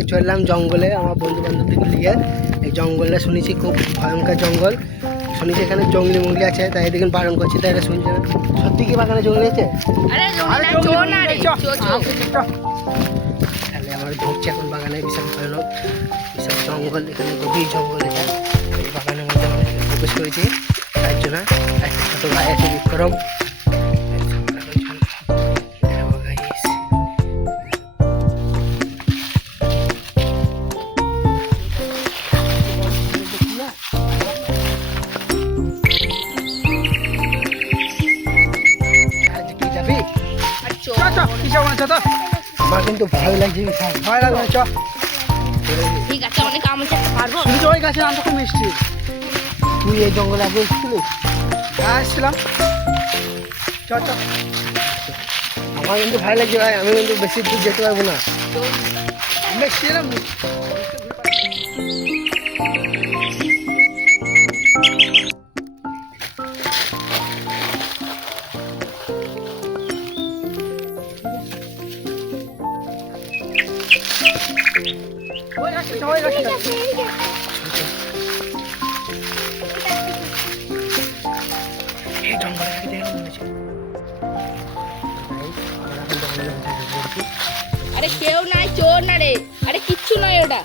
আজকে চললাম জঙ্গলে আমার বন্ধু বান্ধবদের নিয়ে। এই জঙ্গলটা শুনেছি খুব ভয়ঙ্কর জঙ্গল, শুনেছি এখানে জঙ্গলি মুগলি আছে, তাই দেখুন বারণ করছি, তাই এটা শুনছে না। সত্যি কি বাগানে জঙ্গলি আছে? তাহলে আমার ঢুকছে এখন বাগানে, বিশাল ভয়ানক বিশাল জঙ্গল, এখানে গভীর জঙ্গল। এটা এই বাগানের মধ্যে আমরা প্রবেশ করেছি, তার জন্য একটা ছোটো ভাই আছে বিক্রম। আমার কিন্তু ভয় লাগছে, ভয় লাগবে। চ ঠিক আছে, অনেক আম চাইতে পারবো। শুনেছি ওই গাছের আমটা খুব মিষ্টি। তুই এই জঙ্গলে আগে এসেছিলিস? হ্যাঁ আসছিলাম। চ চ। আমার কিন্তু ভয় লাগছে ভাই, আমি কিন্তু বেশি দূর যেতে পারবো না। আমি এসেছিলাম। আরে কেউ নাই, চোর না রে, আরে কিচ্ছু নয় ওটা।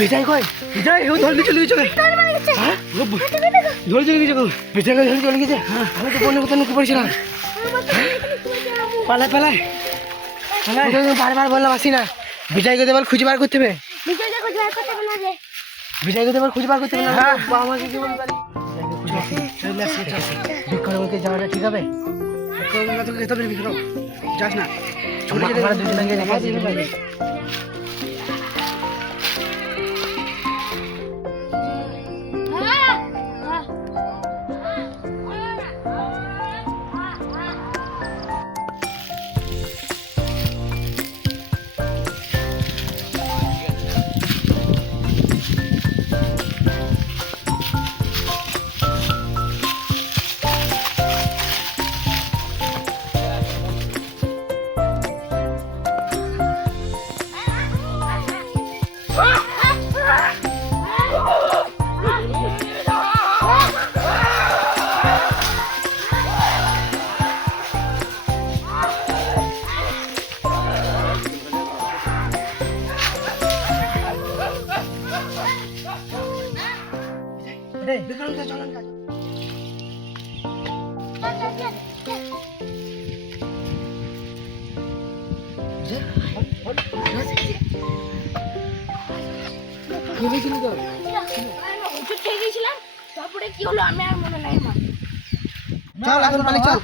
বিজয় কই? বিজয় ও ধরে চলে গেছে। হ্যাঁ ধরে চলে গেছে। বিজয় ধরে চলে গেছে। আমি তো বন্ধু কথা নুকে পড়েছিলাম। পালাই পালাই পালাই, বারবার বললাম আসি না। বিজয়কে দেবার খুঁজে বার করতে হবে। বিজয়কে দেবার খুঁজে বার করতে হবে না। আমাকে কি বলতে পারি? বিক্রমকে যাওয়াটা ঠিক হবে? বিক্রম তোকে যেতে হবে। বিক্রম যাস না, আমরা দুজনে গিয়ে দেখা দিতে পারি। বিক্রমটা চলুন কাজ তারপরে কি হলো আমি আর মনে নাই। চল এখন পালি চল।